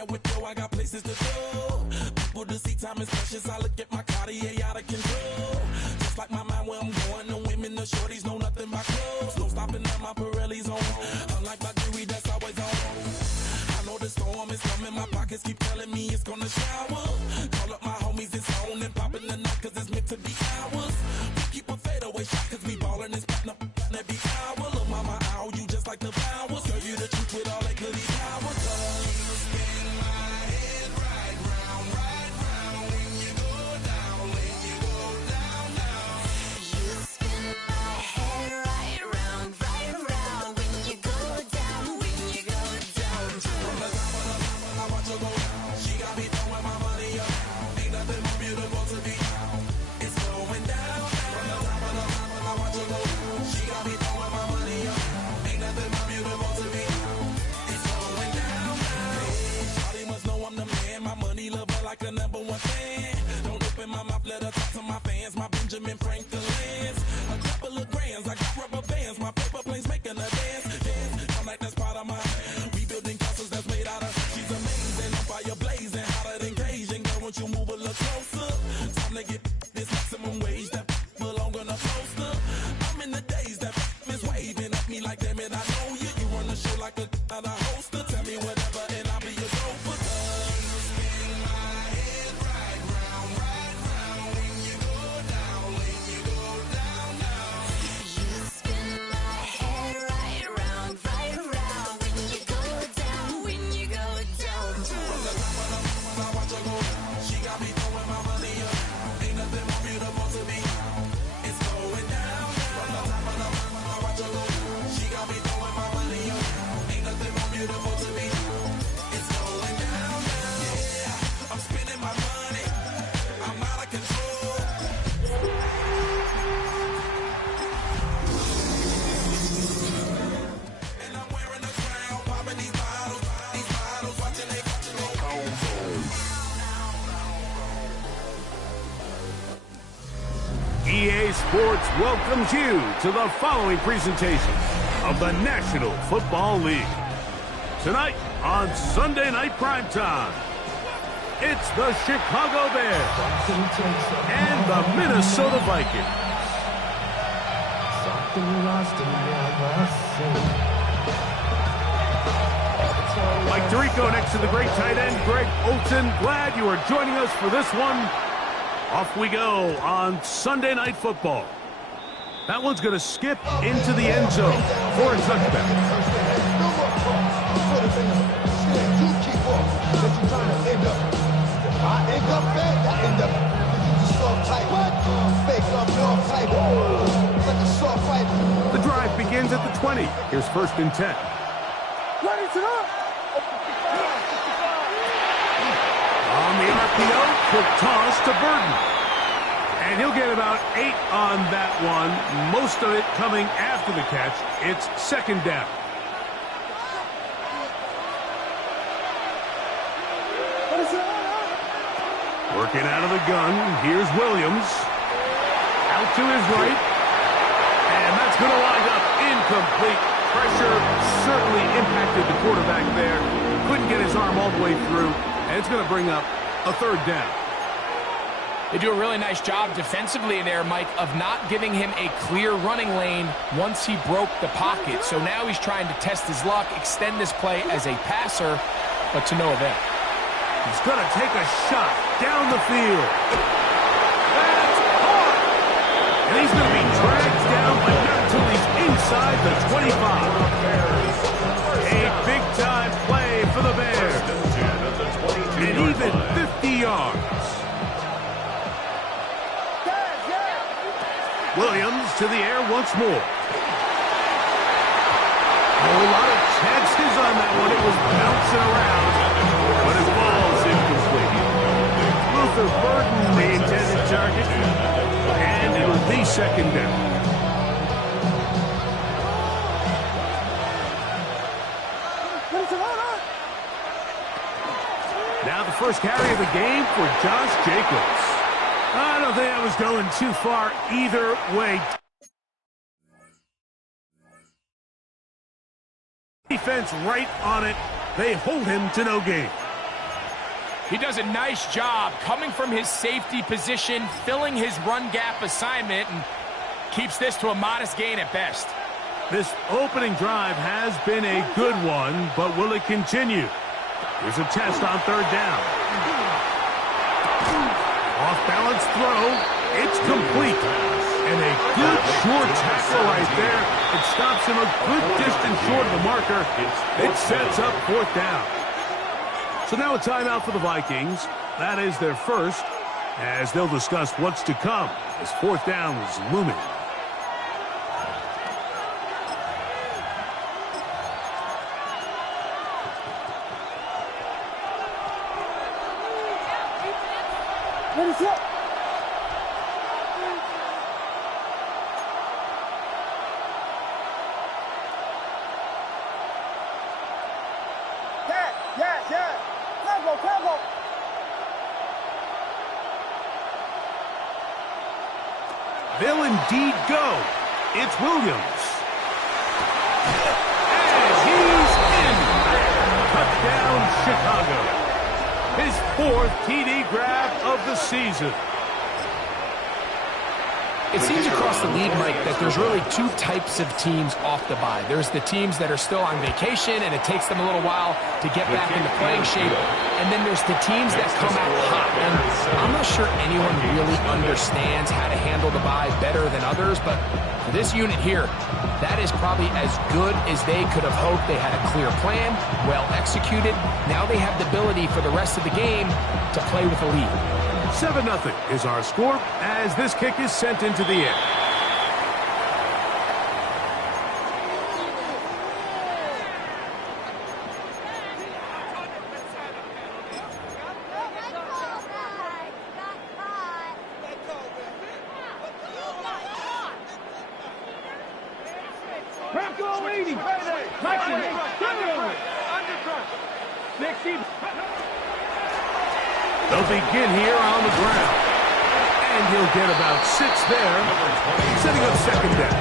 that whip, yo, I got places to go. People to see, time is precious. I look at my Cartier out of control. Just like my mind where I'm going, the women, the shorties know nothing but clothes. No stopping at my Pirelli's on. Unlike my jewelry, that's always on. I know the storm is coming, my pockets keep telling me it's gonna shower. Call up my homies, it's on and popping the night, cause it's meant to be ours. We keep a fadeaway shot, cause we ballin' and spittin' up every hour. Look, mama, ow, you just like the flowers. Girl, you the truth with all that goody power. You spin my head right round when you go down, when you go down, down. You spin my head right round when you go down, when you go down. From the top of the mountain, I watch her go down. She got me throwing my money up. Ain't nothing more beautiful to be. It's going down. From the top of the mountain, I watch her go down. She got me throwing my money up. Ain't nothing more beautiful to be. It's going down. Hey, shawty must know I'm the man. My money lover like a #1 fan. Don't open my mouth, let her talk to my fans. My Benjamin Franklin's. A couple of grands, I got rubber bands. My paper planes making a dance. Dance, I'm like that's part of my. We building castles that's made out of. She's amazing, on fire blazing, hotter than Cajun. Girl, won't you move a little closer? Time to get this maximum wage that belong on a poster. I'm in the days that is waving at me like, damn it, I know you. You run the show like a hoster. Tell me whatever and I'll be your gopher. You spin my head right round when you go down, when you go down, down. You spin my head right round when you go down, when you go down. From the top of the mountain, I watch her go down. She got me throwing my money up. Ain't nothing more beautiful to be. It's going down. From the top of the mountain, I watch her go down. She got me throwing my money up. Ain't nothing more beautiful to be. It's going down. Yeah, I'm spending my money. I'm out of control. And I'm wearing a crown, popping these bottles, watching they EA Sports welcomes you to the following presentation of the National Football League. Tonight on Sunday Night Primetime, it's the Chicago Bears and the Minnesota Vikings. Mike Tirico next to the great tight end Greg Olsen. Glad you are joining us for this one. Off we go on Sunday Night Football. That one's going to skip into the end zone for a touchdown. The drive begins at the 20. Here's 1st and 10. On the RPO, quick toss to Burton. And he'll get about 8 on that one, most of it coming after the catch. It's 2nd down. Working out of the gun, here's Williams. Out to his right. And that's going to wind up incomplete. Pressure certainly impacted the quarterback there. Couldn't get his arm all the way through. And it's going to bring up a 3rd down. They do a really nice job defensively there, Mike, of not giving him a clear running lane once he broke the pocket. So now he's trying to test his luck, extend this play as a passer, but to no avail. He's going to take a shot down the field. That's hard. And he's going to be dragged down, but not until he's inside the 25. A big-time play for the Bears. And even 50 yards. Williams to the air once more. A whole lot of chances on that one. It was bouncing around, but his ball's incomplete. Luther Burden, the intended target, and it'll be 2nd down. Now the first carry of the game for Josh Jacobs. I don't think I was going too far either way. Defense right on it. They hold him to no gain. He does a nice job coming from his safety position, filling his run gap assignment, and keeps this to a modest gain at best. This opening drive has been a good one, but will it continue? Here's a test on third down. Off-balance throw. It's complete. And a good short tackle right there. It stops him a good distance short of the marker. It sets up fourth down. So now a timeout for the Vikings. That is their first, as they'll discuss what's to come as fourth down is looming. They'll indeed go. It's Williams. And he's in. Touchdown, Chicago. His fourth TD grab of the season. It seems across the league, Mike, that there's really two types of teams off the bye. There's the teams that are still on vacation, and it takes them a little while to get back into playing shape. And then there's the teams that come out hot. And I'm not sure anyone really understands how to handle the bye better than others, but for this unit here, that is probably as good as they could have hoped. They had a clear plan, well executed. Now they have the ability for the rest of the game to play with a lead. 7-0 is our score as this kick is sent into the air. They'll begin here on the ground. And he'll get about 6 there, setting up second down.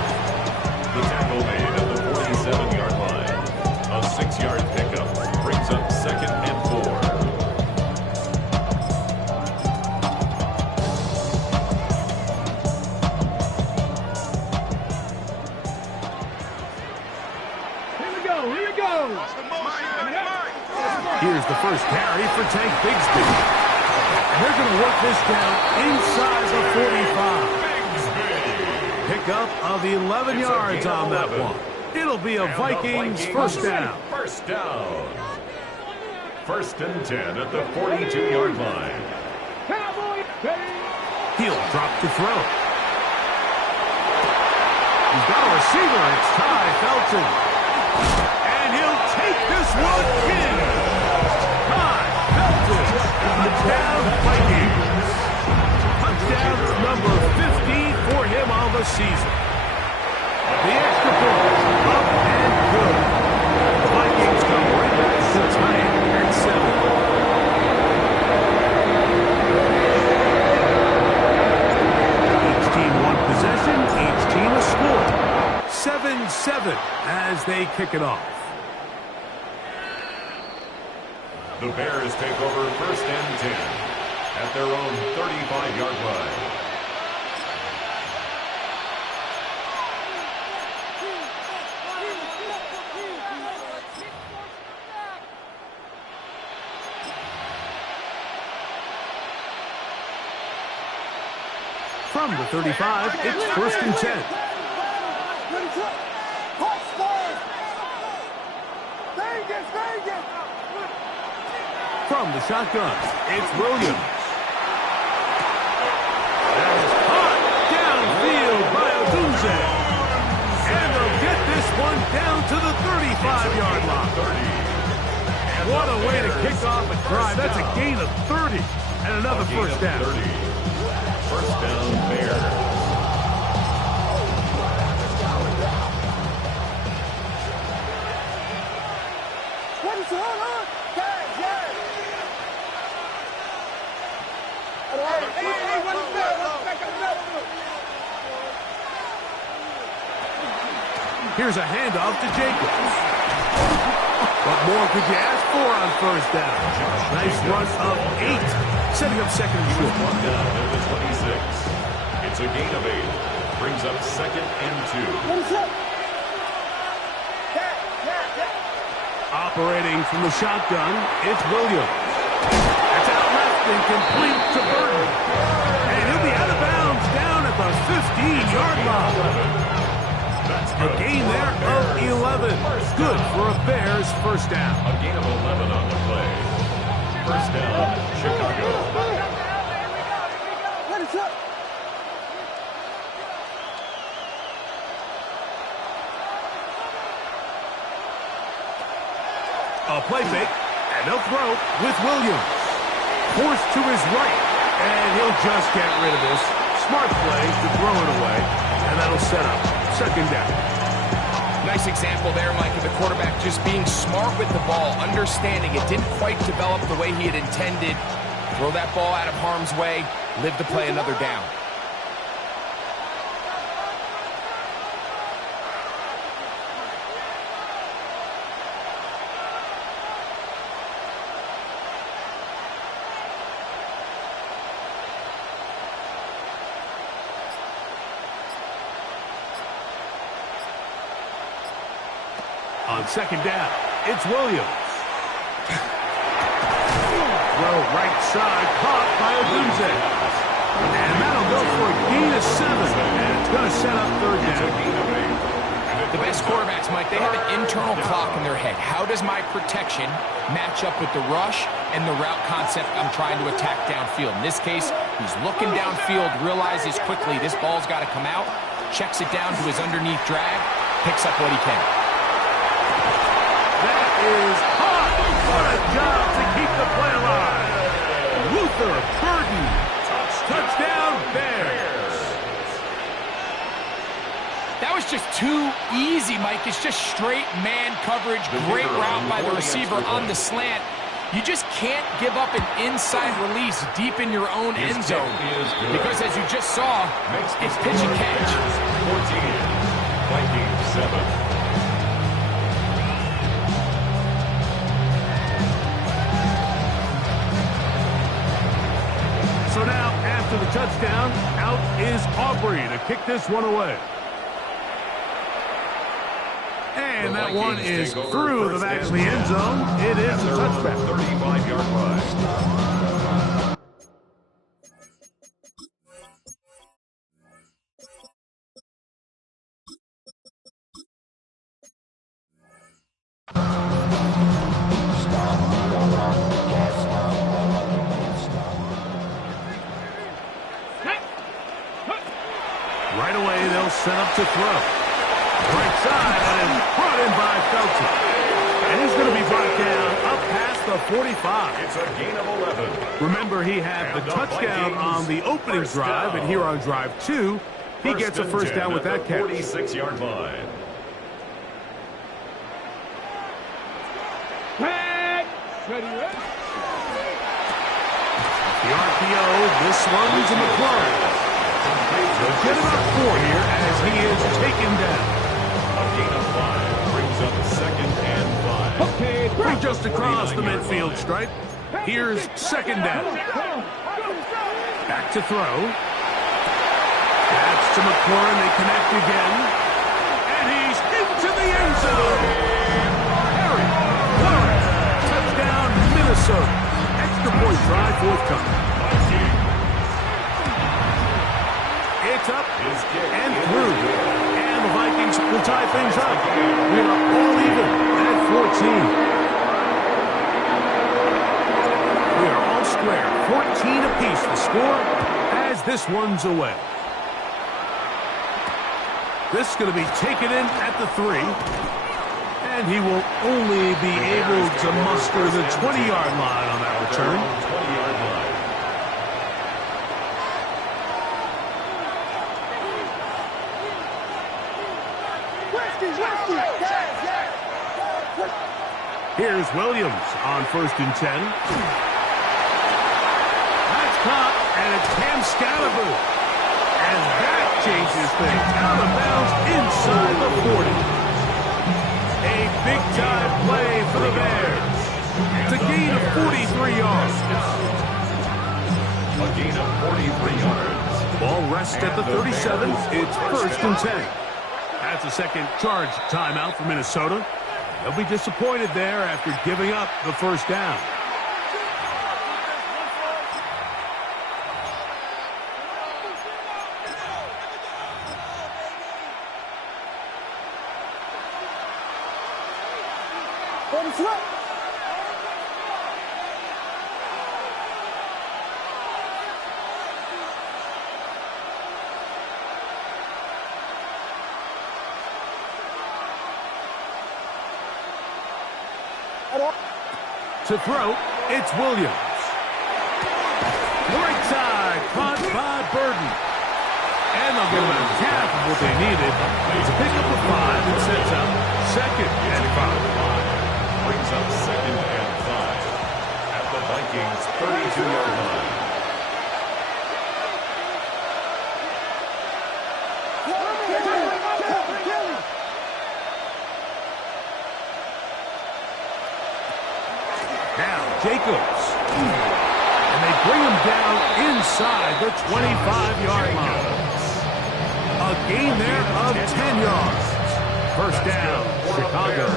The tackle made at the 47-yard line. A 6-yard pickup brings up second and 4. Here's the first carry for Tank Bigsby. And they're going to work this down inside the 45. Pickup of 11 yards on that one. It'll be a Vikings first down. First down. First and 10 at the 42-yard line. He'll drop to throw. He's got a receiver. It's Ty Felton. And he'll take this one in. Ty Felton. Touchdown Vikings. Touchdown number 50 for him on the season. The extra point up and good. The Vikings come right back to tie it at 7. Each team one possession, each team a score. 7-7 as they kick it off. The Bears take over first and 10 at their own 35-yard line. From the 35, it's first and 10. From the shotgun, it's Williams. That is caught downfield by Odunze. And they'll get this one down to the 35-yard line. What a way to kick off a drive. That's a gain of 30 and another first down. First down, Bears. Here's a handoff to Jacobs. What more could you ask for on first down? Nice run of 8, setting up second and short. One down at the 26. It's a gain of 8. Brings up second and 2. Operating from the shotgun, it's Williams. That's out left and complete to Burton. And he'll be out of bounds down at the 15-yard line. A gain there of 11. Good for a Bears first down. A gain of 11 on the play. First down, Chicago. A play fake, and they'll throw with Williams. Forced to his right, and he'll just get rid of this. Smart play to throw it away, and that'll set up second down. Nice example there, Mike, of the quarterback just being smart with the ball, understanding it didn't quite develop the way he had intended. Throw that ball out of harm's way, live to play another down. On second down, it's Williams. Throw right side, caught by Odunze. And that'll go for a gain of 7. And it's going to set up third down. The best quarterbacks, Mike, they have an internal clock in their head. How does my protection match up with the rush and the route concept I'm trying to attack downfield? In this case, he's looking downfield, realizes quickly this ball's got to come out, checks it down to his underneath drag, picks up what he can. That is hot. What a job to keep the play alive. Luther Burden. Touchdown, Bears. That was just too easy, Mike. It's just straight man coverage. Great route by the receiver on the slant. You just can't give up an inside release deep in your own end zone. Because as you just saw, it's pitch and catch. 14, Vikings 7. So now, after the touchdown, out is Aubrey to kick this one away. And that one is through the back of the end zone. It is a touchback. 35-yard line. Right away, they'll set up to throw. Right side, and brought in by Felton. And he's going to be brought down up past the 45. It's a gain of 11. Remember, he had the touchdown on the opening drive, and here on drive 2, he gets a first down with that catch. 46-yard line. The RPO, this one's a McLaurin. He'll get about 4 here as he is taken down. A gain of 5 brings up second and 5. We're just across the midfield stripe. Here's second down. Back to throw. That's to McLaurin. They connect again. And he's into the end zone. Harry Flores. Touchdown, Minnesota. Extra point try forthcoming. It's up and through. And the Vikings will tie things up. We are all even at 14. We are all square. 14 apiece the score as this one's away. This is going to be taken in at the 3. And he will only be able to muster the 20-yard line on that return. 20-yard line. Here's Williams on 1st and 10. That's caught, and it's Cam Scalaboo. And that changes things. Out of bounds inside the 40. A big-time play for the Bears. 43 yards. A gain of 43 yards. Ball rests at the 37. It's 1st and 10. That's a second charge timeout for Minnesota. They'll be disappointed there after giving up the first down. To throw, it's Williams. Right side, caught by Burden. And they'll give them half of what they needed. It's a pickup of 5 and sets up 2nd and 5. Brings up 2nd and 5 at the Vikings' 32-yard line. Jacobs. And they bring him down inside the 25-yard line. A gain there of 10 yards. First down, Chicago.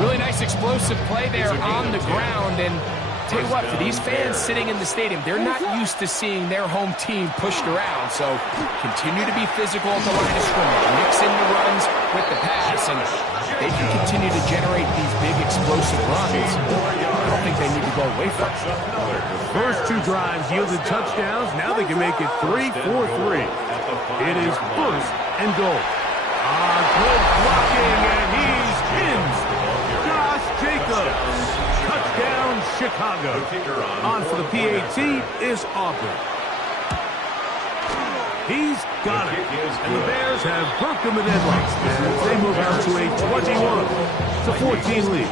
Really nice explosive play there on the ground. And tell you what, for these fans sitting in the stadium, they're not used to seeing their home team pushed around. So continue to be physical at the line of scrimmage. Mix in the runs with the pass, and they can continue to generate these big explosive runs. I don't think they need to go away from it. First 2 drives yielded touchdowns. Now they can make it 3-4-3. It is 1st and goal. Good blocking, and he's in. Josh Jacobs. Touchdown, Chicago. On for the PAT is Aubrey. He's got it. And the Bears have broken the deadlock as they move out to a 21-14 lead.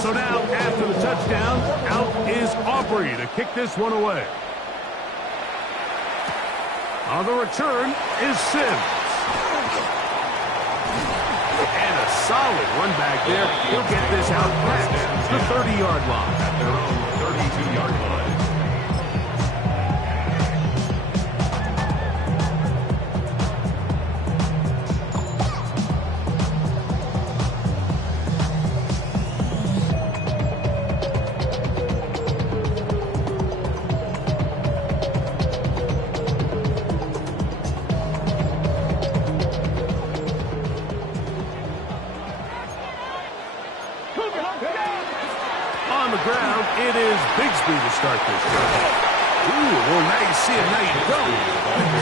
So now, after the touchdown, out is Aubrey to kick this one away. On the return is Sims. And a solid run back there. He'll get this out past the 30-yard line. At their own 32-yard line. On the ground, it is Bigsby to start this drive. Ooh, well, now you see it, now you don't.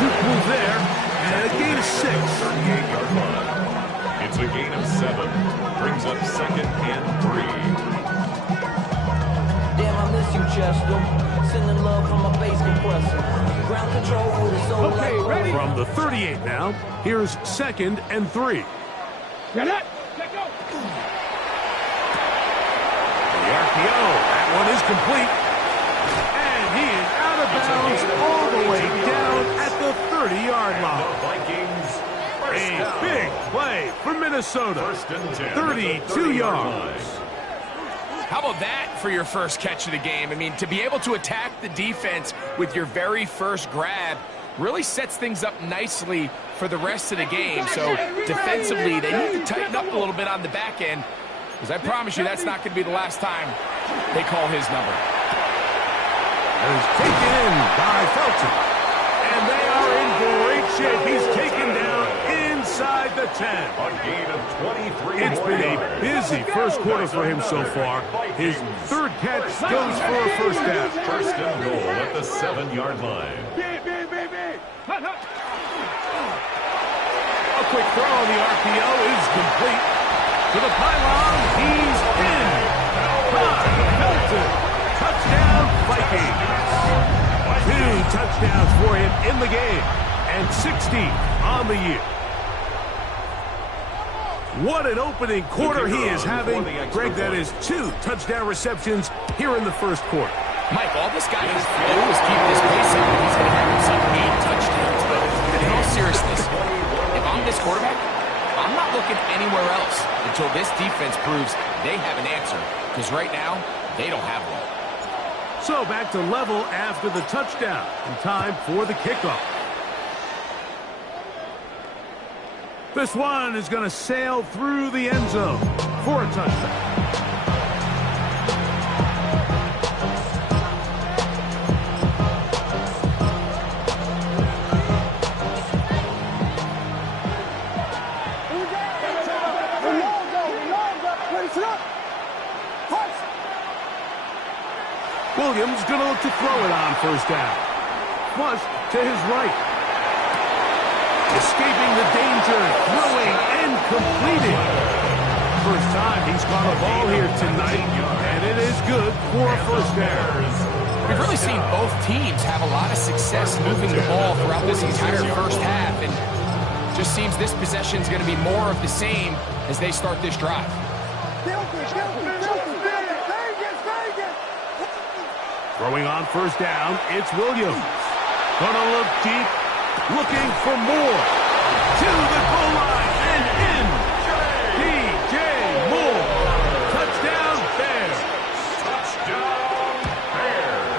Juke move there, and a gain of 6. 38-yard line. It's a gain of 7. Brings up 2nd and 3. Damn, I miss you, Chester. Sending love from my bass compressor. Ground control with a soul like ready. From the 38 now, here's 2nd and 3. Get it! The RPO, that one is complete. And he is out of bounds all the way down at the 30-yard line. Vikings A big play for Minnesota. 32 yards. How about that for your first catch of the game? I mean, to be able to attack the defense with your very first grab really sets things up nicely for the rest of the game. So defensively, they need to tighten up a little bit on the back end, because I promise you that's not going to be the last time they call his number. That is taken in by Felton. And they are in great shape. He's taken down inside the 10. A gain of 23. It's been a busy first quarter for him so far. His 3rd catch goes for a first down. First and goal at the 7-yard line. A quick throw on the RPO is complete. To the pylon, he's in. Felton. Touchdown, Vikings. 2 touchdowns for him in the game, and 16 on the year. What an opening quarter he is having. Greg, that is 2 touchdown receptions here in the first quarter. Mike, all this guy has to do is keep this pace up, and he's going to have himself 8 touchdowns. But in all seriousness, until this defense proves they have an answer, because right now, they don't have one. So back to level after the touchdown, and time for the kickoff. This one is going to sail through the end zone for a touchdown. Williams going to look to throw it on first down. Flush to his right. Escaping the danger, throwing and completing. First time he's caught a ball here tonight, and it is good for a first down. We've really seen both teams have a lot of success moving the ball throughout this entire first half, and just seems this possession is going to be more of the same as they start this drive. Throwing on first down, it's Williams. Gonna look deep, looking for more. To the goal line and in. DJ Moore. Touchdown Bears. Touchdown, Bears.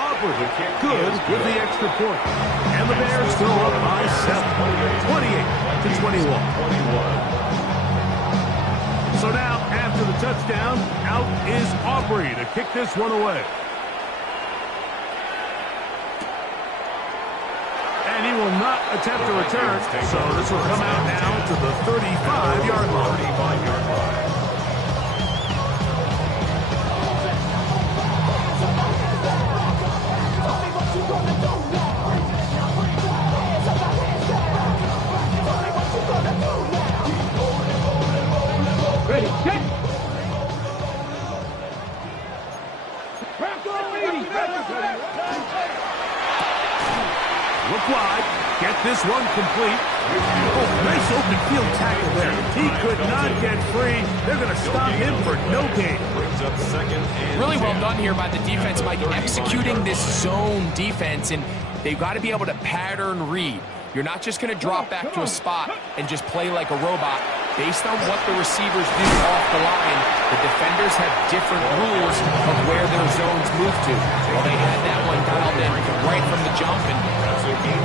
Auburn good with the extra point. And the Bears go up by 7, 28-21. So now, after the touchdown, out is Aubrey to kick this one away. And he will not attempt a return, so this will come out now to the 35-yard line. 35-yard line. Ready, set. Look wide. Get this one complete. Oh, nice open field tackle there. He could not get free. They're going to stop him for no gain. Brings up second and Really well 10. done here by the defense, Mike, executing this zone defense, and they've got to be able to pattern read. You're not just going to drop back to a spot and just play like a robot. Based on what the receivers do off the line, the defenders have different rules of where their zones move to. Well, they had that one dialed in right from the jump, and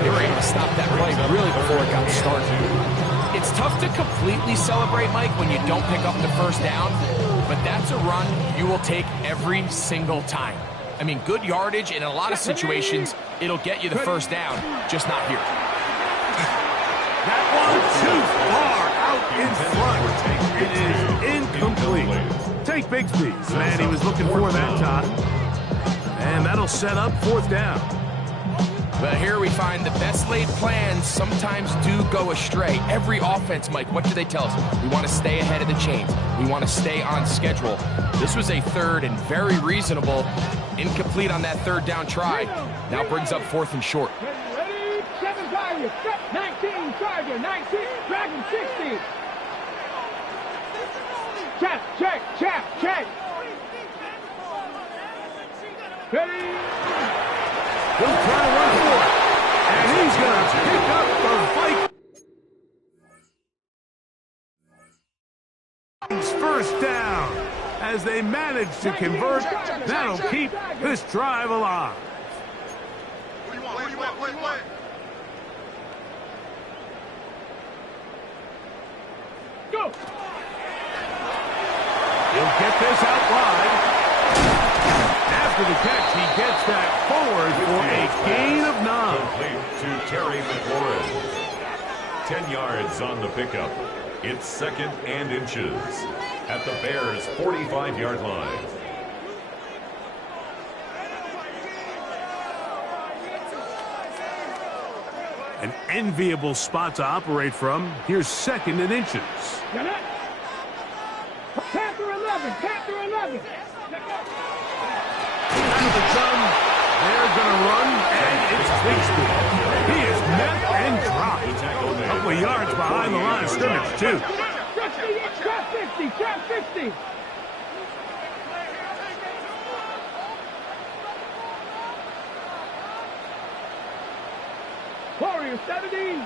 they were able to stop that play really before it got started. It's tough to completely celebrate, Mike, when you don't pick up the first down, but that's a run you will take every single time. I mean, good yardage, and in a lot of situations, it'll get you the first down, just not here. That one too far out in front. It is incomplete. Take Bigsby, the man he was looking for that time. And that'll set up fourth down. Well, here we find the best laid plans sometimes do go astray. Every offense, Mike, what do they tell us? We want to stay ahead of the chains. We want to stay on schedule. This was a third and very reasonable. Incomplete on that third down try. Now brings up fourth and short. Ready, 7 Tigers, 19 Charger, 19, Dragon 60. Check, check, check, check. Ready. He'll try to run for it. And he's going to pick up the Vikings first down. As they manage to convert, that'll keep this drive alive. Go. He'll get this out wide. After the catch, he gets that forward for a gain of 9. Complete to Terry McLaurin. 10 yards on the pickup. It's second and inches at the Bears' 45-yard line. An enviable spot to operate from. Here's second and inches. Got it. Panther 11, Panther 11. Out of the gun, they're going to run, and it's Bigsby. He is met and dropped. A couple of yards behind the line of scrimmage, too. Trap 50, trap 50. Warriors 70.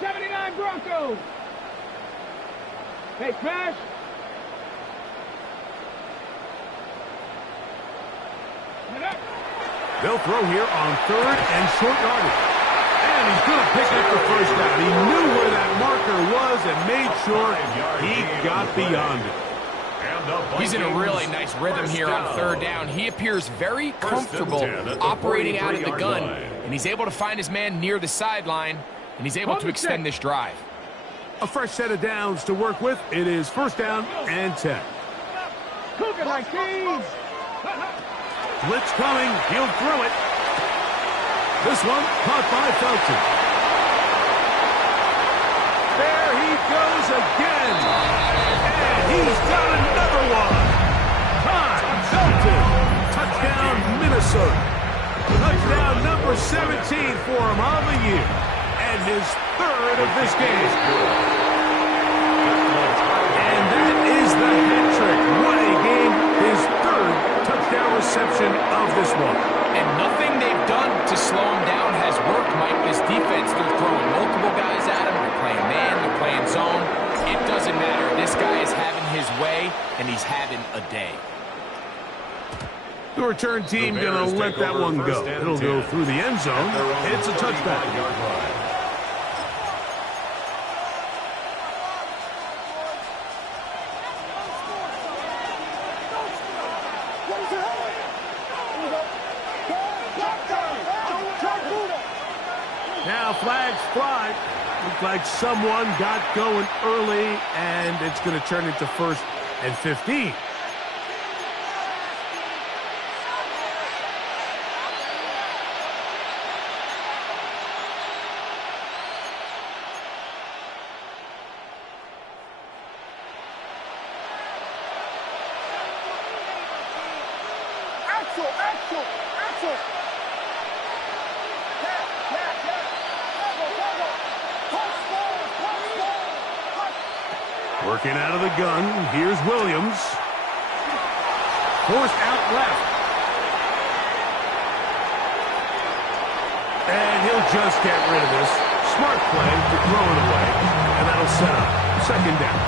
79 Broncos. Hey, smash. They'll throw here on third and short yardage. And he's going to pick up the first down. He knew where that marker was and made sure he got beyond it. He's in a really nice rhythm here on third down. He appears very comfortable operating out of the gun, and he's able to find his man near the sideline, and he's able to extend this drive. A fresh set of downs to work with. It is first down and 10. Cougar 19. Blitz coming. He'll throw it. This one caught by Felton. There he goes again. And he's got another one. Todd Felton. Touchdown, Minnesota. Touchdown number 17 for him on the year. And his third of this game. And that is the hat trick. What a game. His third touchdown reception of this one. And nothing they've done to slow him down has worked, Mike. This defense, they're throwing multiple guys at him. They're playing man, they're playing zone. It doesn't matter. This guy is having his way, and he's having a day. The return team going to let that one go. It'll go through the end zone. It's a touchback. Now flags fly. Looks like someone got going early, and it's going to turn into first and 15. Working out of the gun, here's Williams. Forced out left. And he'll just get rid of this. Smart play to throw it away. And that'll set up second down.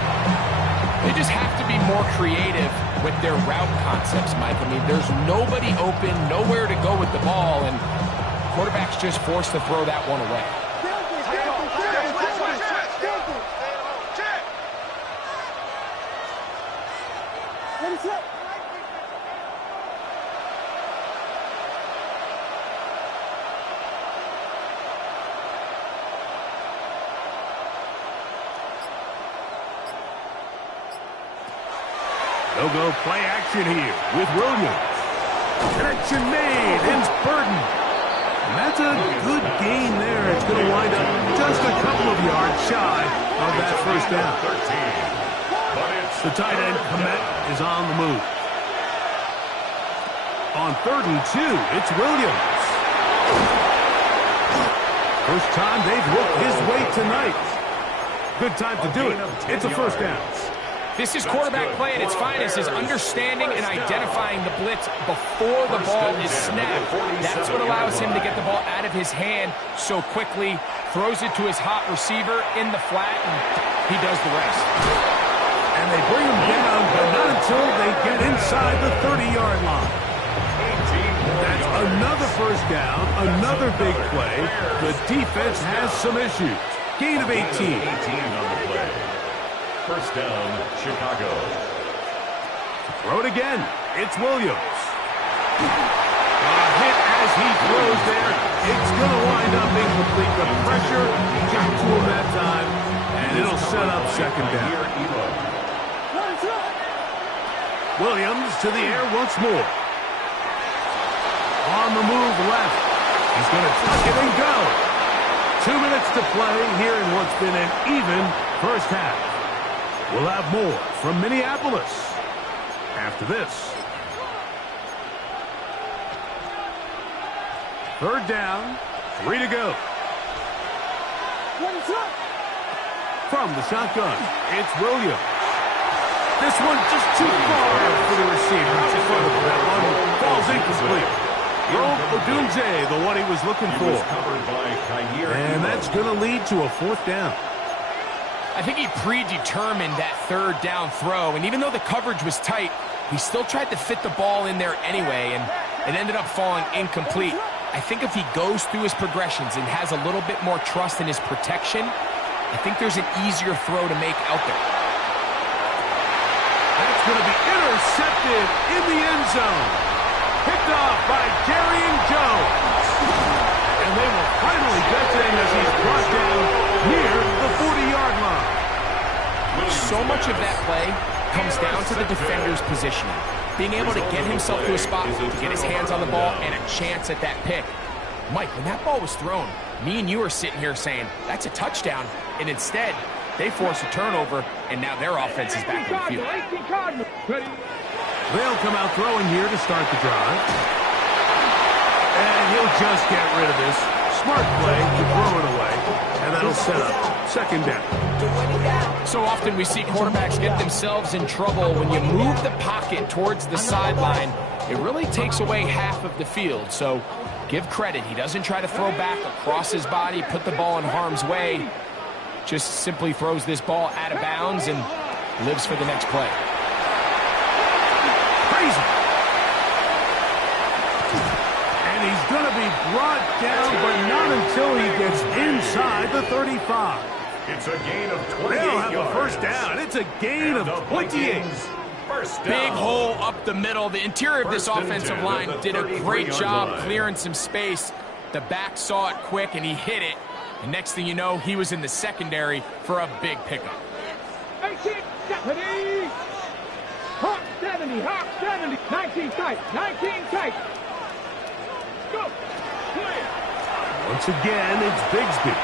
They just have to be more creative with their route concepts, Mike. I mean, there's nobody open, nowhere to go with the ball, and quarterback's just forced to throw that one away. They'll go play action here with Williams. Connection made. Ends Burden. And that's a good gain there. It's going to wind up just a couple of yards shy of that first down. The tight end, Komet, is on the move. On 3rd and 2, it's Williams. First time they've looked his way tonight. Good time to do it. It's a first down. This is quarterback play at its finest, is understanding and identifying the blitz before the ball is snapped. That's what allows him to get the ball out of his hand so quickly, throws it to his hot receiver in the flat, and he does the rest. And they bring him down, but not until they get inside the 30-yard line. That's another first down, another big play. The defense has some issues. Gain of 18. 18 on the play. First down, Chicago. Throw it again. It's Williams. A hit as he throws there. It's going to wind up incomplete. The pressure got to him that time, and it'll set up second down. Williams to the air once more. On the move left. He's going to tuck it and go. 2 minutes to play here in what's been an even first half. We'll have more from Minneapolis after this. Third down, 3 to go. From the shotgun, it's Williams. This one just too far for the receiver. That one falls incomplete. Rome Odunze, the one he was looking for. And that's going to lead to a fourth down. I think he predetermined that third down throw, and even though the coverage was tight, he still tried to fit the ball in there anyway, and it ended up falling incomplete. I think if he goes through his progressions and has a little bit more trust in his protection, I think there's an easier throw to make out there. That's going to be intercepted in the end zone. Picked off by Darian Jones. And they will finally get to him as he's brought down near the 40-yard line. So much of that play comes down to the defender's positioning. Being able to get himself to a spot, to get his hands on the ball, and a chance at that pick. Mike, when that ball was thrown, me and you are sitting here saying, that's a touchdown. And instead, they force a turnover, and now their offense is back on the field. They'll come out throwing here to start the drive. And he'll just get rid of this. Smart play to throw it away. And that'll set up second down. So often we see quarterbacks get themselves in trouble when you move the pocket towards the sideline. It really takes away half of the field. So give credit. He doesn't try to throw back across his body, put the ball in harm's way. Just simply throws this ball out of bounds and lives for the next play. Crazy. And he's going to be brought down, but not until he gets inside the 35. It's a gain of 28 They'll have yards. a first down. It's a gain of 28. First down. Big hole up the middle. The interior of this First and offensive 10 line at the did a great 33-yard job line. clearing some space. The back saw it quick, and he hit it. And next thing you know, he was in the secondary for a big pickup. 18, 70. Hawk 70, Hawk 70. 19 tight, 19 tight. Go. Clear. Once again, it's Bigsby.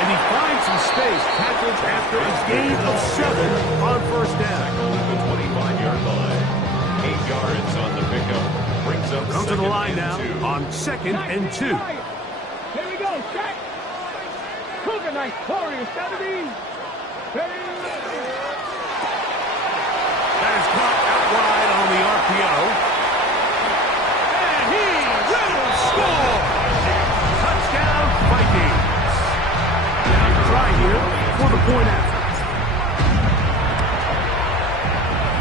And he finds some space, tackles after a gain of 7 on first down. The 25-yard line. 8 yards on the pickup. Brings up Come to the second line and now 2. on second and 2. Here we go, check. Cougar Knight, Warrior 70. Ready. That is caught out wide on the RPO. And he will score! Touchdown, Vikings. Now to try here for the point after.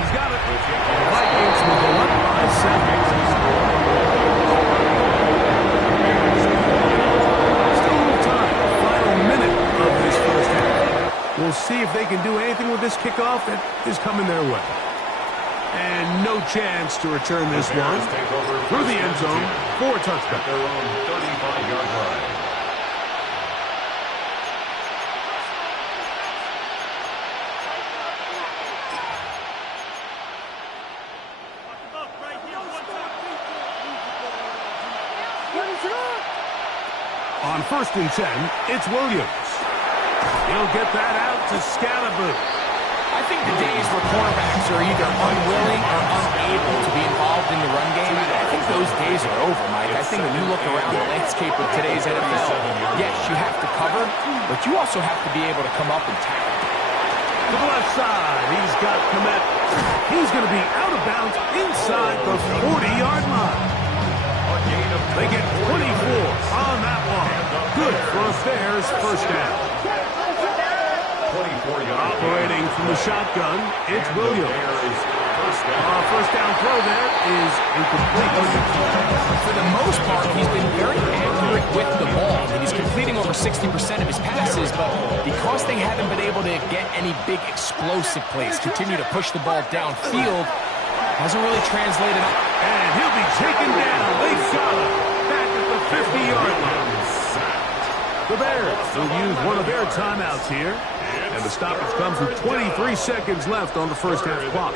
He's got it. Vikings will go up by 7. Still a little time. Final minute of this first half. We'll see if they can do anything with this kickoff that is coming their way. And no chance to return this one through the end zone for a touchdown. At their own 35-yard line. On first and 10, it's Williams. He'll get that out to Scalaboo. I think the days where quarterbacks are either unwilling or unable to be involved in the run game, I think those days are over, Mike. I think when you look around the landscape of today's NFL, yes, you have to cover, but you also have to be able to come up and tackle. To the left side, he's got Kmet. He's going to be out of bounds inside the 40-yard line. They get 24 on that one. Good for a Bears first down. 24-yard Operating from the shotgun, it's Williams. First down throw there is incomplete. For the most part, he's been very accurate with the ball. I mean, he's completing over 60% of his passes, but because they haven't been able to get any big explosive plays, continue to push the ball downfield, hasn't really translated. And he'll be taken down. They got him back at the 50-yard line. The Bears will use one of their timeouts here. And the stoppage comes with 23 seconds left on the first half clock.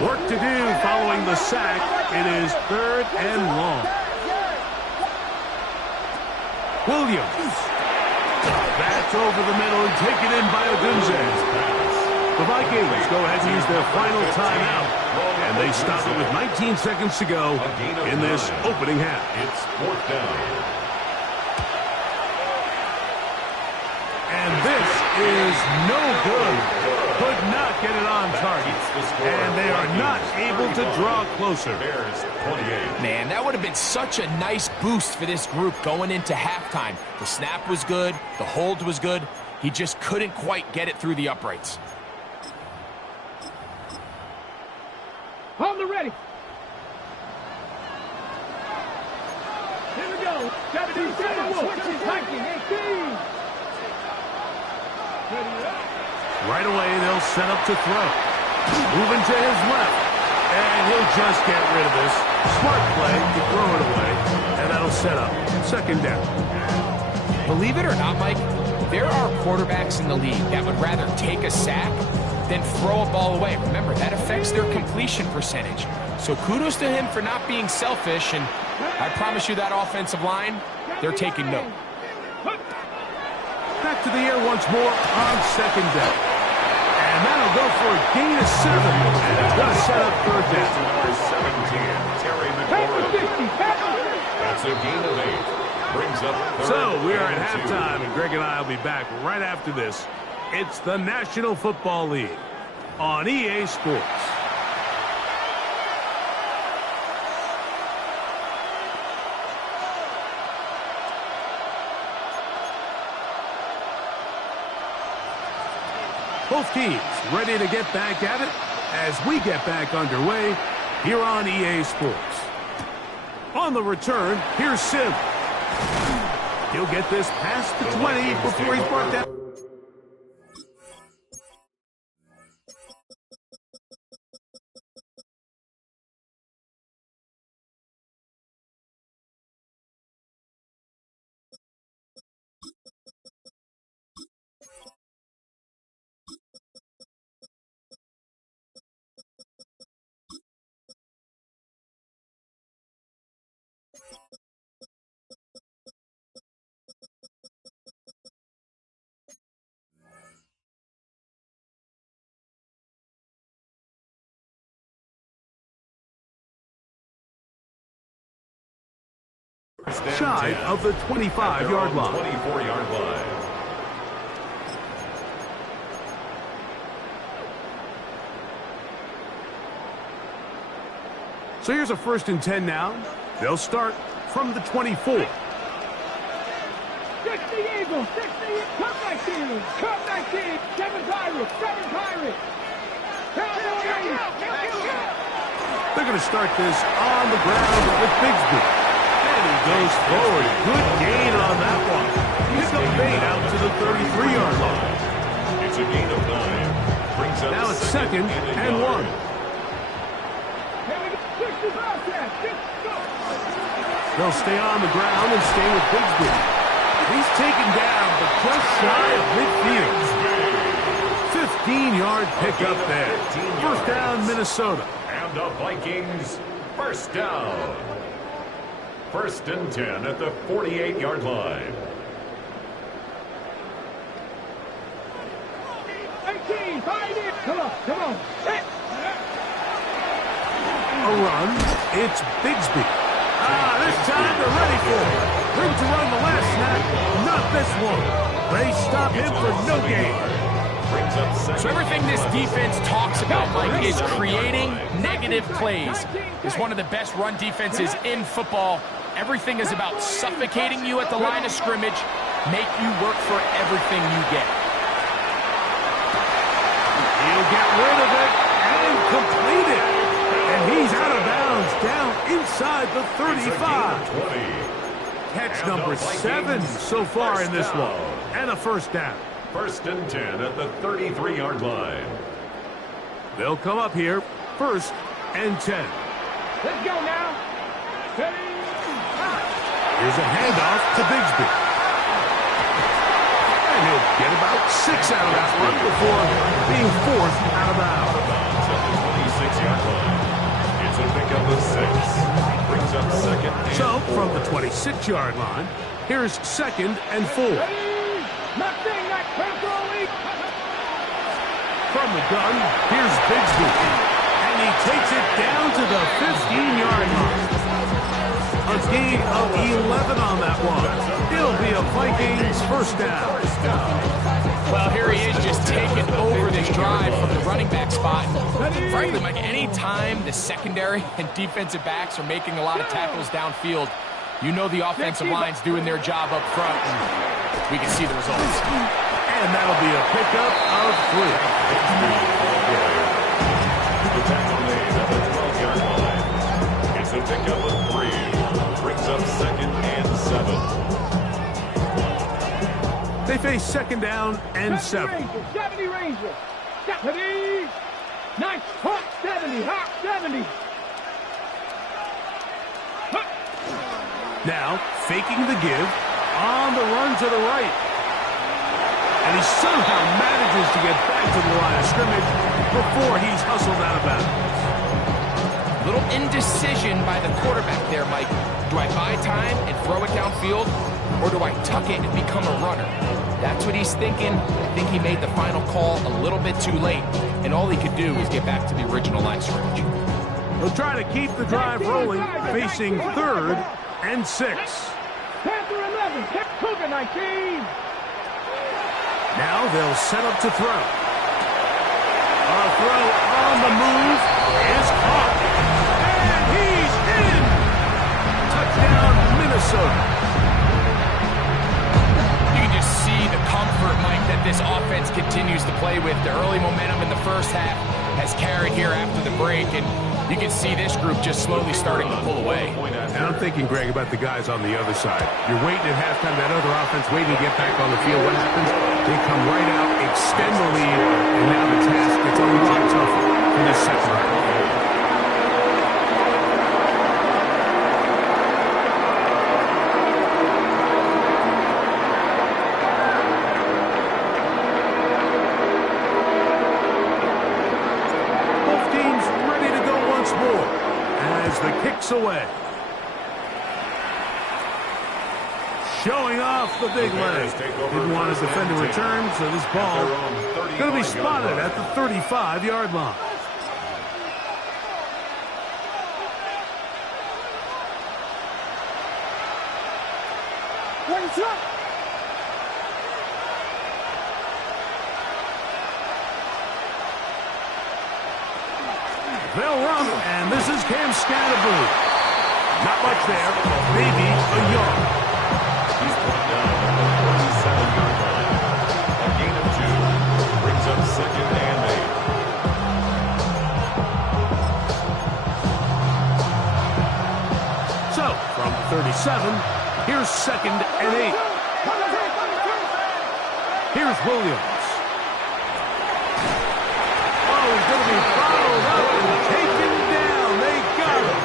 Work to do following the sack. It is 3rd and long. Williams. That's over the middle and taken in by Odunze. The Vikings go ahead and use their final timeout. And they stop it with 19 seconds to go in this opening half. It's 4th down. And this is no good. Could not get it on target. And they are not able to draw closer. Bears 28. Man, that That would have been such a nice boost for this group going into halftime. The snap was good. The hold was good. He just couldn't quite get it through the uprights. On the ready. Here we go. 77 switches, hiking, 18. Right away, they'll set up to throw. Moving to his left. And he'll just get rid of this. Smart play to throw it away. And that'll set up second down. Believe it or not, Mike, there are quarterbacks in the league that would rather take a sack than throw a ball away. Remember, that affects their completion percentage. So kudos to him for not being selfish, and I promise you that offensive line, they're taking note. Back to the air once more on second down. And that'll go for a gain of 7. And it's going to set up third down. Number 17, Terry McLaurin. That's a gain of 8. Brings up third. So we are at and 2. halftime, and Greg and I will be back right after this. It's the National Football League on EA Sports. Both teams ready to get back at it as we get back underway here on EA Sports. On the return, here's Sim. He'll get this past the 20 before he's brought down. Shy of the 25-yard line. 24-yard line. So here's a 1st and 10 now. They'll start from the 24. 60 Eagles, 60 comeback team, comeback team, 7 Pirates, 7 Pirates. They're going to start this on the ground with Bigsby. And he goes forward. Good gain on that one. Pick up 8 out to the 33-yard line. It's a gain of 9. Brings up Now it's second and 1. They'll stay on the ground and stay with Bigsby. He's taken down, but just shy of midfield. 15-yard pickup there. First down, Minnesota. And the Vikings, first down. 1st and 10 at the 48-yard line. 18, find it. Come on. A run. It's Bigsby. This time they're ready for it. Room to run the last snap. Not this one. They stop him for no gain. Brings up second. So everything this defense talks about, Mike, is creating negative plays. It's one of the best run defenses in football. Everything is about suffocating you at the line of scrimmage, make you work for everything you get. He'll get rid of it and complete it. And he's out of bounds down inside the 35. Catch number 7 so far in this one. And a first down. 1st and 10 at the 33-yard line. They'll come up here. 1st and 10. Let's go now. Here's a handoff to Bigsby. And he'll get about 6 out of that run before being forced out of bounds. At the 26-yard line. It's a pickup of 6. Brings up second and So, 4. from the 26-yard line, here's 2nd and 4. From the gun, here's Bigsby. And he takes it down to the 15-yard line. A gain of 11 on that one. It'll be a Vikings first down. Well, here he is just taking over this drive from the running back spot. Frankly, Mike, any time the secondary and defensive backs are making a lot of tackles downfield, you know the offensive line's doing their job up front, and we can see the results. And that'll be a pickup of 3. The tackle made at the 12-yard line. It's a pickup of 3. Brings up 2nd and 7. They face 2nd down and 7. 70 Ranger. 70. Nice. Hot 70. Hot 70. Now, faking the give, on the run to the right. And he somehow manages to get back to the line of scrimmage before he's hustled out of bounds. Little indecision by the quarterback there, Mike. Do I buy time and throw it downfield, or do I tuck it and become a runner? That's what he's thinking. I think he made the final call a little bit too late, and all he could do is get back to the original line of scrimmage. They'll try to keep the drive rolling, facing 3rd and 6. Panther 11. Cougar 19. Now they'll set up to throw. A throw on the move is caught. And he's in! Touchdown, Minnesota. You can just see the comfort, Mike, that this offense continues to play with. The early momentum in the first half has carried here after the break, and you can see this group just slowly starting to pull away. And I'm thinking, Greg, about the guys on the other side. You're waiting at halftime, that other offense waiting to get back on the field. What happens? They come right out, extend the lead, and now the task gets a lot tougher for this second half. The kicks away. Showing off the big leg. Didn't want to defend a return, so this ball going to be spotted at the 35-yard line. They'll run, and this is Cam Scatterboo. Not much there, maybe a yard. He's brought down at the 27-yard line. A gain of 2 brings up 2nd and 8. So, from the 37, here's 2nd and 8. Here's Williams. Oh, he's going to be fouled up and taken down. They got him.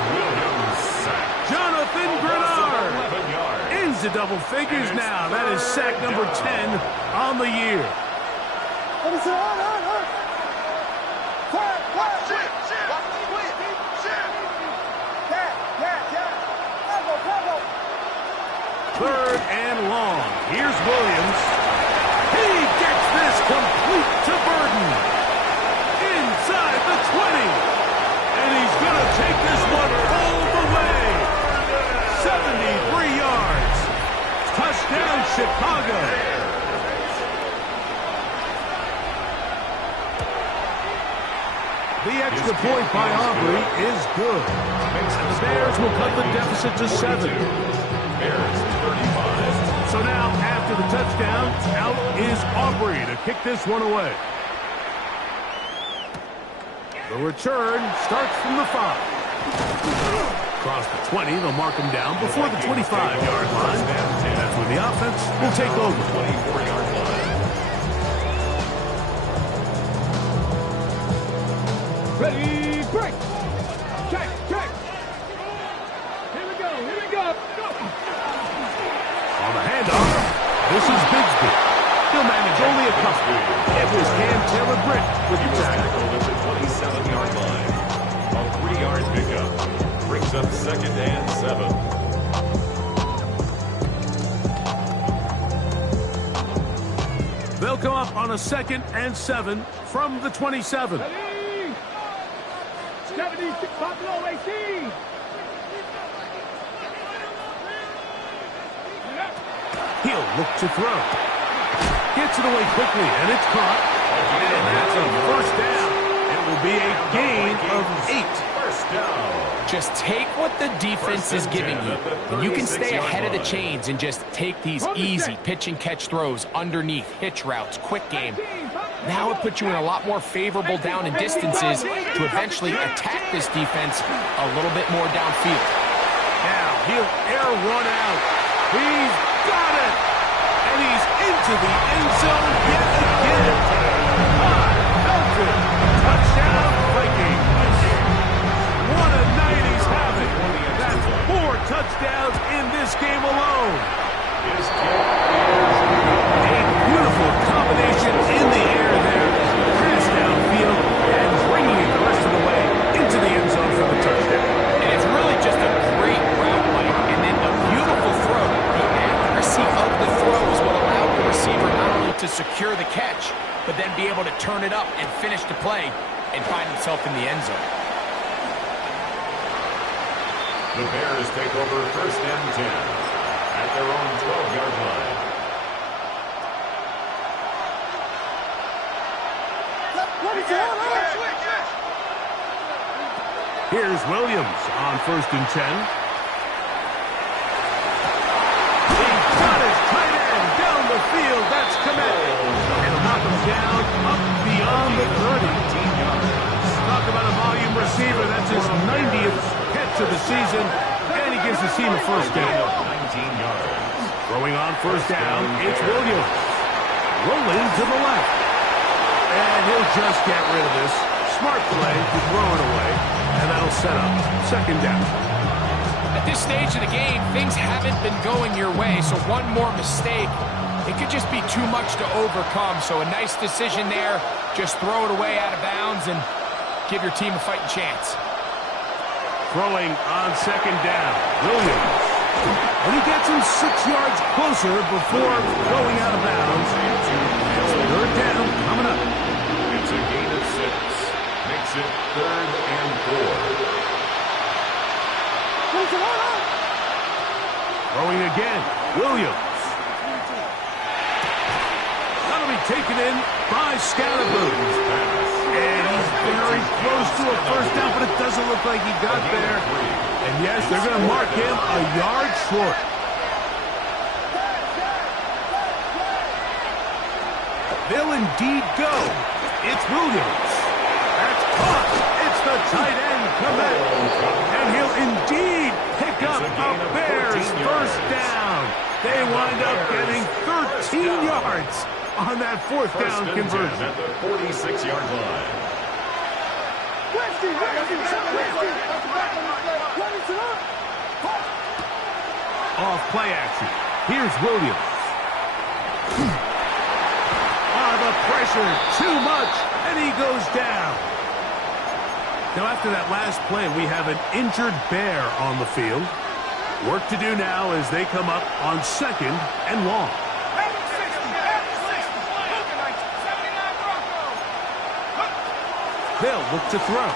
Jonathan Grenard into double figures now. That is sack number 10 on the year. Third and long. Here's Williams. He gets this complete to Burden. Inside the 20. And he's going to take this one all the way. 73 yards. Touchdown, Chicago. The extra point by Aubrey is good. And the Bears will cut the deficit to 7. Bears 35. So now, after the touchdown, out is Aubrey to kick this one away. The return starts from the 5. Across the 20, they'll mark him down before the 25-yard line. That's when the offense will take over. 24-yard line. Ready, break. Check, check. Here we go, here we go. Go. On the handoff, this is Bigsby. He'll manage only a couple. It was Cam Taylor-Britt with He the was tackle. tackled at the 27-yard line. A 3-yard pickup brings up 2nd and 7. They'll come up on a 2nd and 7 from the 27. Ready. 76 Buffalo 18. He'll look to throw. Gets it away quickly, and it's caught. And that's a first down. It will be a gain of 8. First down. Just take what the defense is giving you, and you can stay ahead of the chains and just take these easy pitch and catch throws underneath, hitch routes, quick game. Now it puts you in a lot more favorable down and distances to eventually attack this defense a little bit more downfield. Now he'll air one out. He's got it! And he's into the end zone yet again. Melton, touchdown Vikings. What a night he's having. That's 4 touchdowns in this game alone. His kick is A beautiful combination in the air there. Pass downfield and bringing it the rest of the way into the end zone for the touchdown. And it's really just a great route, Mike, and then a beautiful throw. The accuracy of the throw is what allowed the receiver not only to secure the catch, but then be able to turn it up and finish the play and find himself in the end zone. The Bears take over first and 10 at their own 12-yard line. Here's Williams on first and 10. He got his tight end down the field. That's Kmet. And knock him down up beyond the 30. Talk about a volume receiver. That's his 90th catch of the season. And he gives his team a first down. 19 yards. Throwing on first down, it's Williams. Rolling to the left. And he'll just get rid of this. Smart play to throw it away. And that'll set up second down. At this stage of the game, things haven't been going your way, so one more mistake, it could just be too much to overcome. So a nice decision there. Just throw it away out of bounds and give your team a fighting chance. Throwing on second down, Williams. And he gets him 6 yards closer before going out of bounds. Third down coming up. It's a gain of 6. Makes it 3rd and 4. Throwing again, Williams. That'll be taken in by Scatterboo. And he's very close to a first down, but it doesn't look like he got there. And yes, they're going to mark him a yard short. They'll indeed go. It's Williams. That's caught. It's the tight end, Kmet. And he'll indeed pick up a Bears first down. They wind up getting 13 yards on that fourth down conversion. At the 46-yard line. Off play action. Here's Williams. The pressure, too much, and he goes down. Now, after that last play, we have an injured Bear on the field. Work to do now as they come up on second and long. They'll look to throw.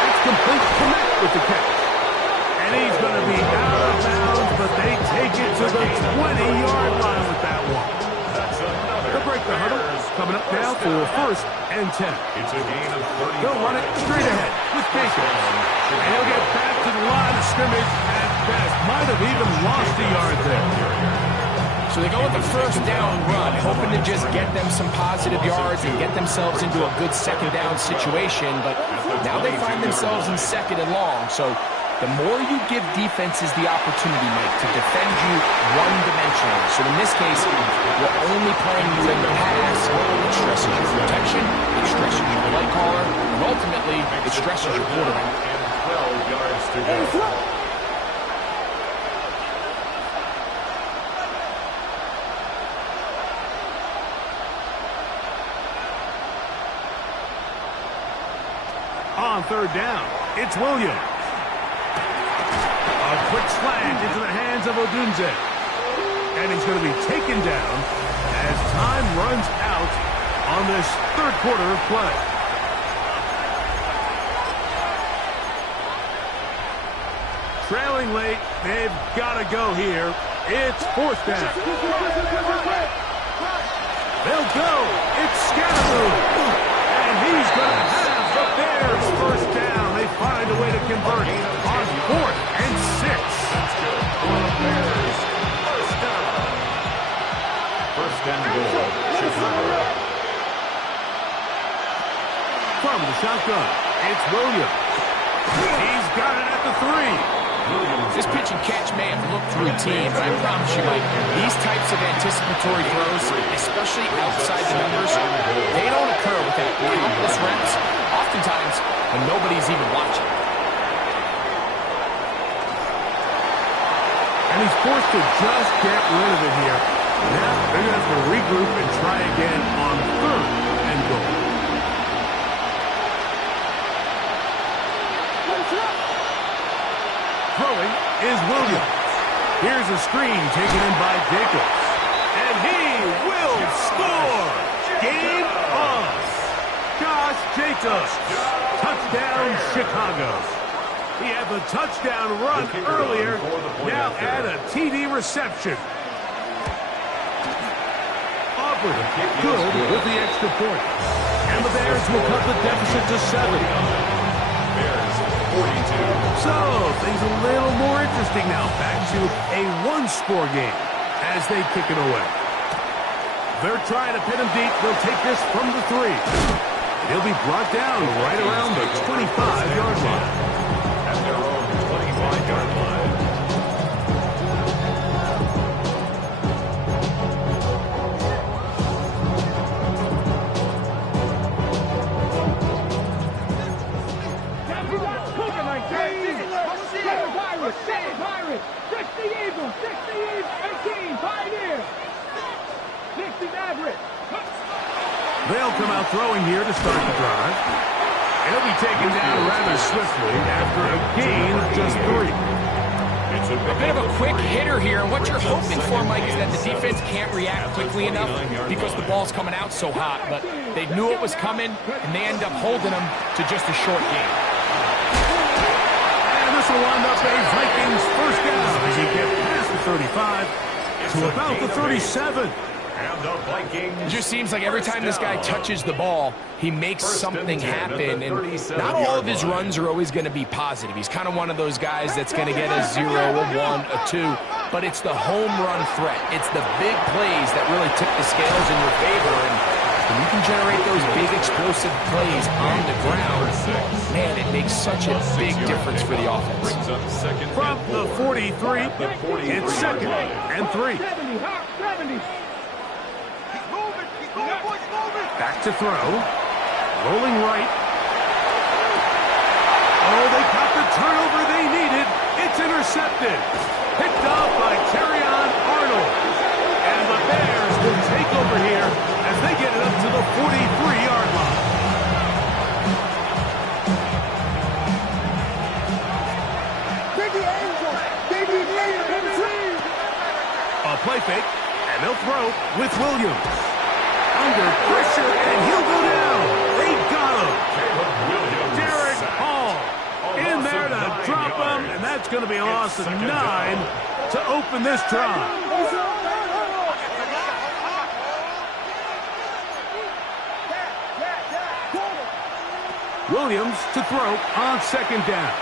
That's complete. Kmet with the catch. And he's going to be out of bounds, but they take it to the 20-yard line with that one. They'll break the huddle. Coming up now for first and 10. It's a gain of 30. They'll run it straight ahead with Baker. And he'll get back to the line of scrimmage at best. Might have even lost a yard there. So they go with the first down run, hoping to just get them some positive yards and get themselves into a good second down situation. But now they find themselves in second and long. So the more you give defenses the opportunity, Mike, to defend you one-dimensionally. So in this case, we're only playing you in the pass. It stresses your protection, it stresses your play caller, and ultimately, it stresses your quarterback. And 12 yards to go. On third down, it's Williams. A quick slant into the hands of Odunze. And he's going to be taken down as time runs out on this third quarter of play. Trailing late, they've got to go here. It's fourth down. They'll go. It's Scatteroo. And he's going to have the Bears first down. They find a way to convert on 4th and 6. That's good for the Bears. First down. First and goal, Chicago. From the shotgun, it's Williams. He's got it at the 3. This pitch and catch may have looked routine, but I promise you, Mike, these types of anticipatory throws, especially outside the numbers, they don't occur without countless reps, oftentimes when nobody's even watching. And he's forced to just get rid of it here. Now they're going to have to regroup and try again on 3rd and goal. Throwing is Williams. Here's a screen taken in by Jacobs. And he will score! Game on! Josh Jacobs. Touchdown, Chicago. He had the touchdown run earlier. Now add a TD reception. Auburn good with the extra point. And the Bears will cut the deficit to 7. Bears 42. So, things a little more interesting now. Back to a one-score game as they kick it away. They're trying to pin him deep. They'll take this from the 3. He'll be brought down right around the 25-yard line. At their own 25-yard line. Pirates, 60 Eagles, 18, Pioneers, 60 Mavericks. They'll come out throwing here to start the drive. He'll be taken down rather swiftly after a gain of just 3. A bit of a quick hitter here. What you're hoping for, Mike, is that the defense can't react quickly enough because the ball's coming out so hot. But they knew it was coming, and they end up holding them to just a short game. This will wind up a Vikings first down as he gets past the 35 to about the 37. And the Vikings. It just seems like every time this guy touches the ball, he makes something happen. And not all of his runs are always going to be positive. He's kind of one of those guys that's going to get a 0, a 1, a 2. But it's the home run threat. It's the big plays that really tip the scales in your favor. And when you can generate those big explosive plays on the ground, man, it makes such a big difference for the offense. From the 43, it's 2nd and 3. Back to throw. Rolling right. Oh, they caught the turnover they needed. It's intercepted. Picked off by Terrion Arnold. And the Bears will take over here as they get it up to the 43-yard line. A play fake, and they'll throw with Williams. Under pressure, and he'll go down. They got him. Derek Hall in there to drop him, and that's going to be a loss of 9 to open this drive. Williams to throw on 2nd down.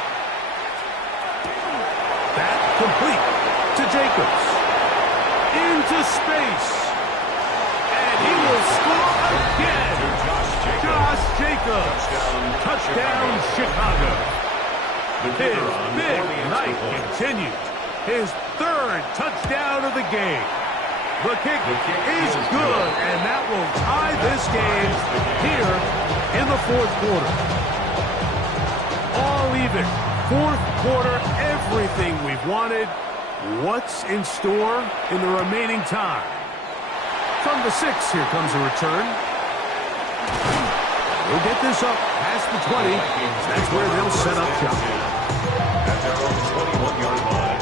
That complete to Jacobs. Into space. And he will score again. Josh Jacobs. Touchdown, Chicago. His big night continues. His 3rd touchdown of the game. The kick is good, and that will tie this game here in the 4th quarter. All even. 4th quarter, everything we've wanted. What's in store in the remaining time? From the 6, here comes a return. We'll get this up past the 20. That's where they'll set up shop. At their own 21-yard line.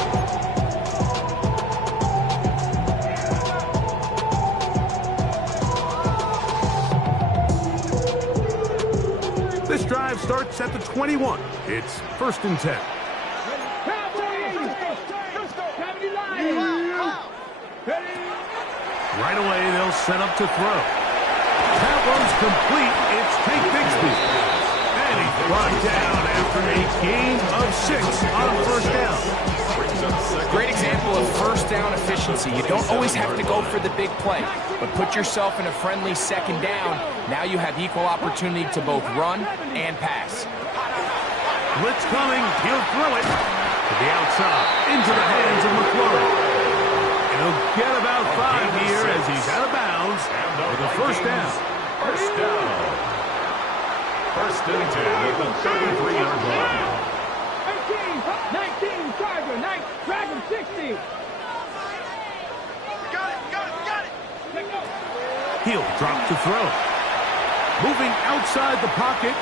This drive starts at the 21. It's 1st and 10. Right away, they'll set up to throw. That one's complete. It's Tank Bigsby. And he's brought down after a gain of 6 on first down. Great example of first down efficiency. You don't always have to go for the big play, but put yourself in a friendly second down. Now you have equal opportunity to both run and pass. Blitz coming. He'll throw it to the outside into the hands of McLaurin. He'll get about 5 here as he's out of bounds with a first down. First down. First and 10 at the 33-yard line. 18, 19, Charger, Dragon 60. Got it. He'll drop to throw. Moving outside the pocket.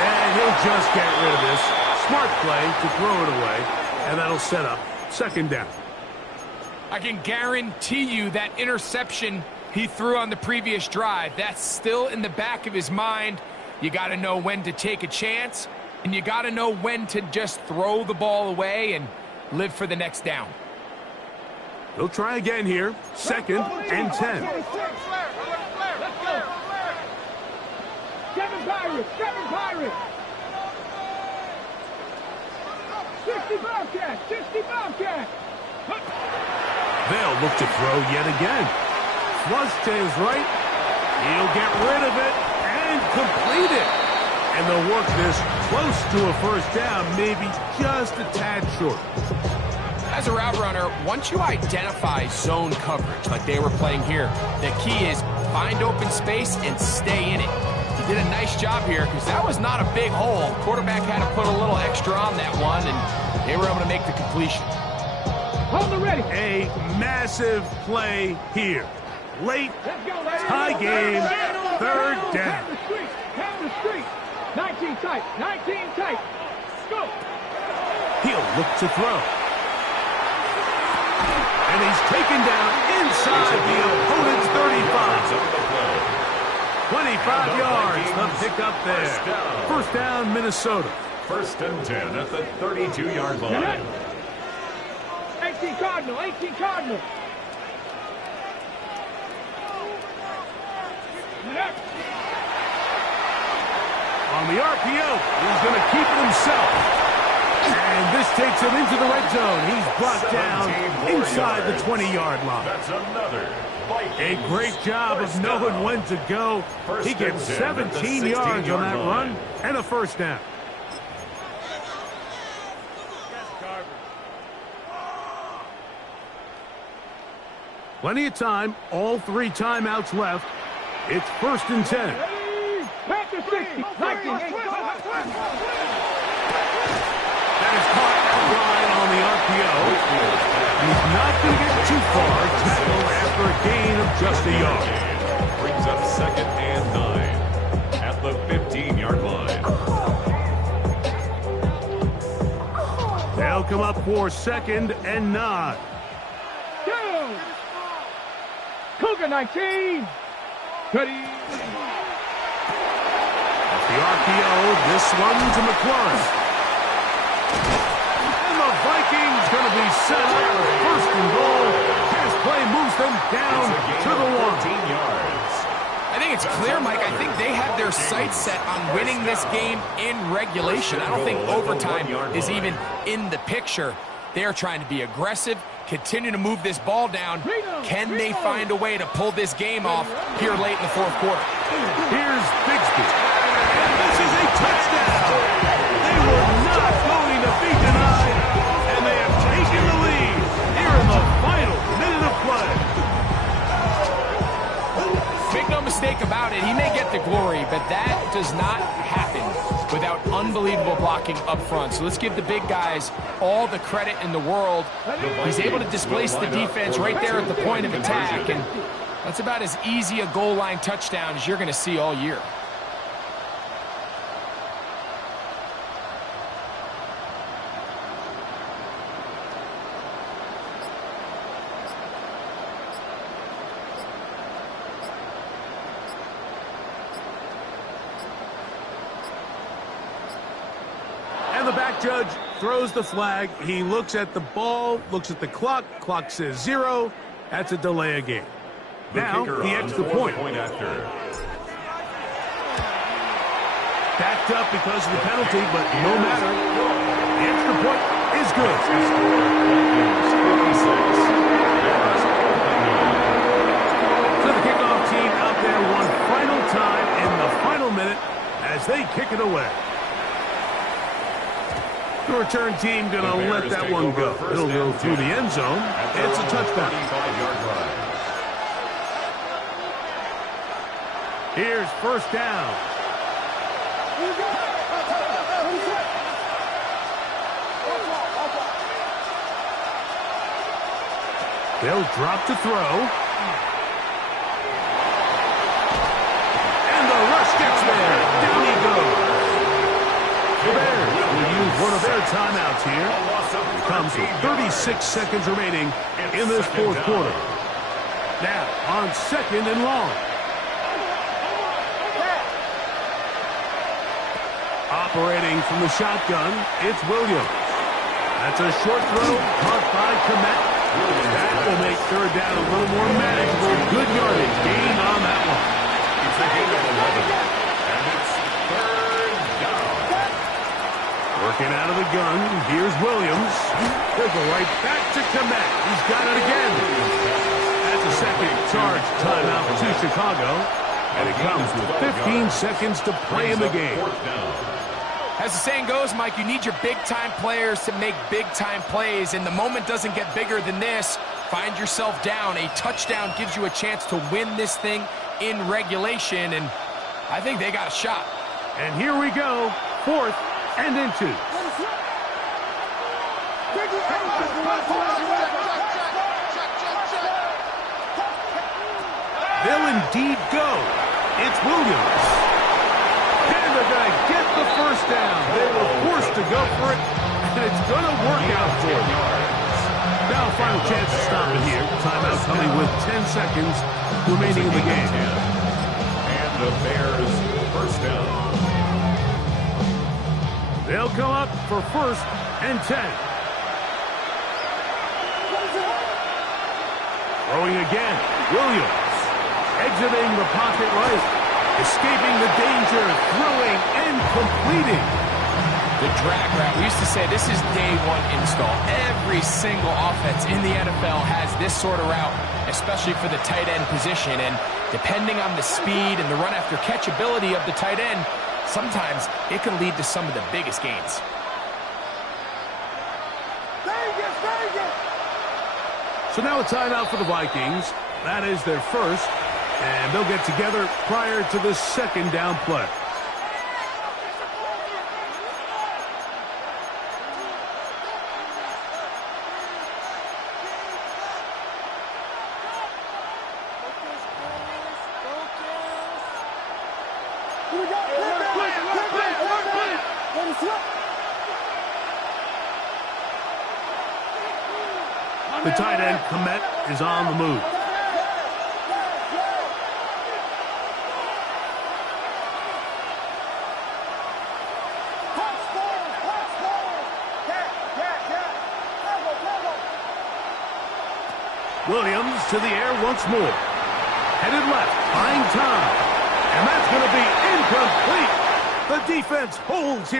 And he'll just get rid of this. Smart play to throw it away. And that'll set up second down. I can guarantee you that interception he threw on the previous drive, that's still in the back of his mind. You got to know when to take a chance, and you got to know when to just throw the ball away and live for the next down. He'll try again here. Second and 10. Seven Pirates. 60 Bobcat. They'll look to throw yet again. Flush to his right. He'll get rid of it and complete it. And they'll work this close to a first down, maybe just a tad short. As a route runner, once you identify zone coverage like they were playing here, the key is find open space and stay in it. He did a nice job here because that was not a big hole. Quarterback had to put a little extra on that one, and they were able to make the completion. Hold it ready. A massive play here. Late, tie game, third down. Pound the street. 19 tight. Go. He'll look to throw. And he's taken down inside the opponent's 35. 25 yards, the pickup there. First down, Minnesota. First and 10 at the 32-yard line. 18 Cardinal. On the RPO, he's going to keep it himself. And this takes him into the red zone. He's brought down inside the 20-yard line. That's another A great job of knowing when to go. He gets 17 yards on that run and a first down. Plenty of time, all 3 timeouts left. It's first and 10. Panther 60. 19. That is caught outside on the RPO. He's not going to get too far. Tackled after a gain of just a yard. Brings up second and 9 at the 15-yard line. They'll come up for second and 9. Go. Cougar 19. Cuddy. Off the RPO, this one to McLaurin. And the Vikings going to be set up with first and goal. Pass play moves them down to the 1. Yards. I think it's clear, Mike. I think they have their sights set on winning this game in regulation. I don't think overtime is even in the picture. They're trying to be aggressive, continue to move this ball down. Can they find a way to pull this game off here late in the fourth quarter? Here's Bigsby. And this is a touchdown. They were not going to be denied, and they have taken the lead here in the final minute of play. Make no mistake about it, he may get the glory, but that does not happen without unbelievable blocking up front. So let's give the big guys all the credit in the world. He's able to displace the defense right there at the point of attack, and that's about as easy a goal line touchdown as you're going to see all year. the back judge throws the flag. He looks at the ball, looks at the clock. Clock says 0. That's a delay of game. Now, the extra point. After. Backed up because of the penalty, but no matter. The extra point is good. So the kickoff team out there one final time in the final minute as they kick it away. The return team going to let that one go. It'll go through the end zone. It's a touchdown. Here's first down. They'll drop to throw. And the rush gets there. Down he goes. The Bears will use one of their timeouts here. It comes with 36 seconds remaining in this fourth quarter. Now, on second and long. Operating from the shotgun, it's Williams. That's a short throw, caught by Kmet. That will make third down a little more manageable. Good yardage gain on that one. It's a gain of 11, and it's third down. Working out of the gun, here's Williams. He'll go right back to Kmet. He's got it again. That's a second charge timeout to Chicago. And it comes with 15 seconds to play in the game. As the saying goes, Mike, you need your big-time players to make big-time plays, and the moment doesn't get bigger than this. Find yourself down. A touchdown gives you a chance to win this thing in regulation, and I think they got a shot. And here we go, fourth and into. They'll indeed go. It's Williams. And they're going to get the first down. They were forced to go for it, and it's going to work out for them. Now a final chance to stop it here. Timeout coming with 10 seconds remaining in the game. And the Bears first down. They'll come up for first and 10. Throwing again, Williams. Exiting the pocket right. Escaping the danger, throwing and completing. The drag route. We used to say this is day one install. Every single offense in the NFL has this sort of route, especially for the tight end position. And depending on the speed and the run after catch ability of the tight end, sometimes it can lead to some of the biggest gains. So now a timeout for the Vikings. That is their first. And they'll get together prior to the second down play. The tight end, Kmet, is on the move. Williams to the air once more. Headed left, buying time. And that's going to be incomplete. The defense holds here.